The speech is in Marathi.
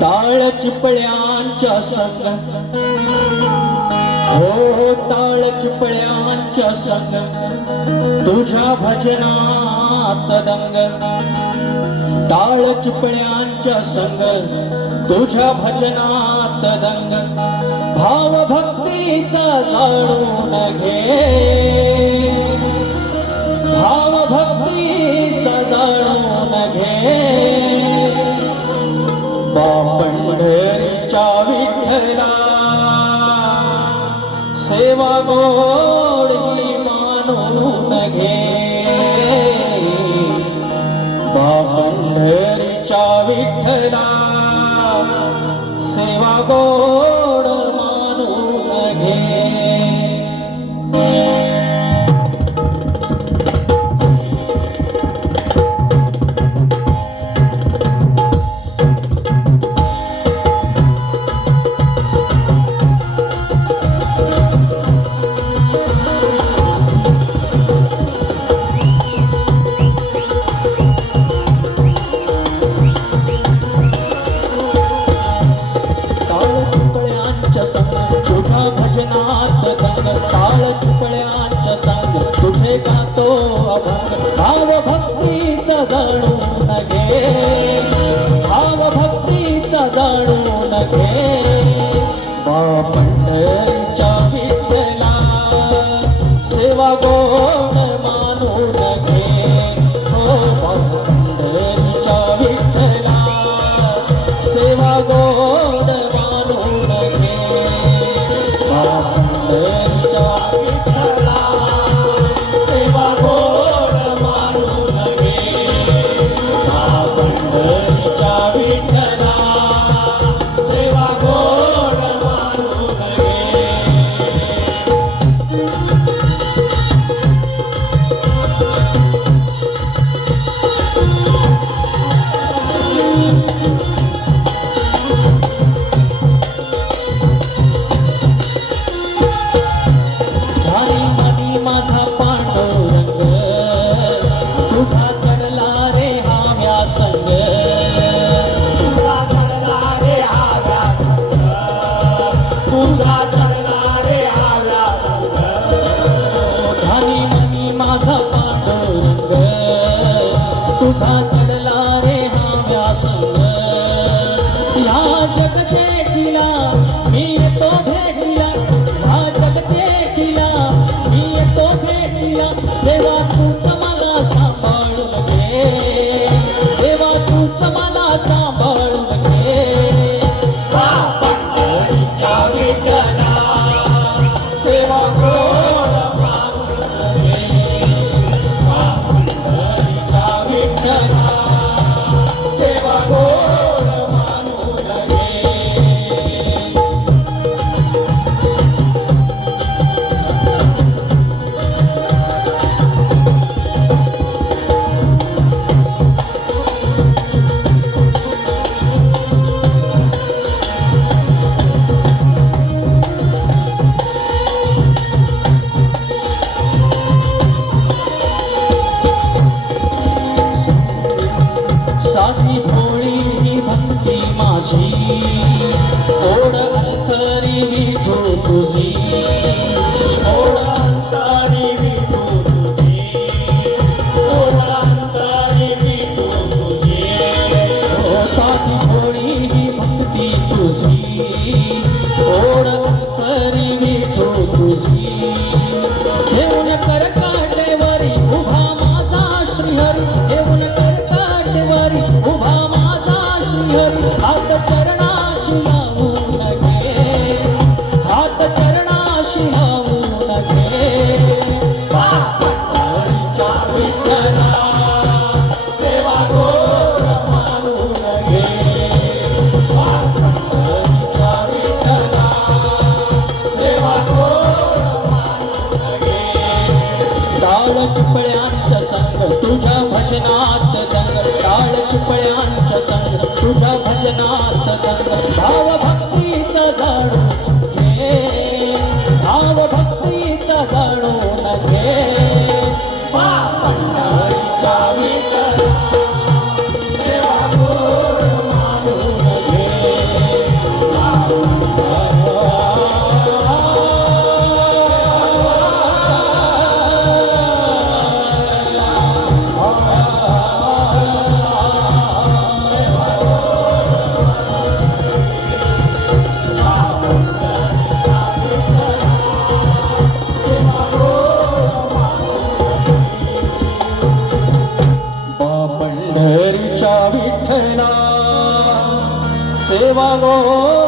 ताळ चिपळ्यांच्या संग. हो, हो टाळ चिपळ्यांच्या संग. तुझ्या भजनात दंग. ताळ चिपळ्यांच्या संग. तुझ्या भजनात दंग. भाव भक्तीचा जाणून घे. સેવા ગોળી માનું નગે. બાપંઢરી ચા વિઠ્ઠલા સેવા ગોળ चिपळ्यांच्या संग तुझ्या भजनात गंग काळ तुकड्यांच्या संग तुझे गातो अभंग भाव भक्तीचा जाणून घे भाव भक्तीचा जाणून घे बापण Oh. माझा पांडुरंग. तुझा चढला रे हा व्यासंग. तुझा चढला रे हाव्या संग तुझा चढला रे हाव्या संग मनी माझा पांडुरंग. तुझा चढला रे हा व्यासंग. Oh, माझी ओढ अंतरी तो तुझी. भजनात salvador.